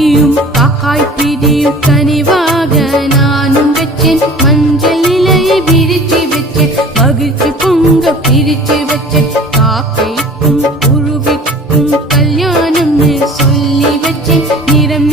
நீயும் காக்காய் பிடியும் கனிவாக நானும் வச்சேன். மஞ்சள் இலையை விரிச்சு வச்சேன், மகிழ்ச்சி பொங்க பிரிச்சு வச்சேன். காக்கைக்கும் குருவிக்கும் கல்யாணம்னு சொல்லி வச்சேன். நிறம்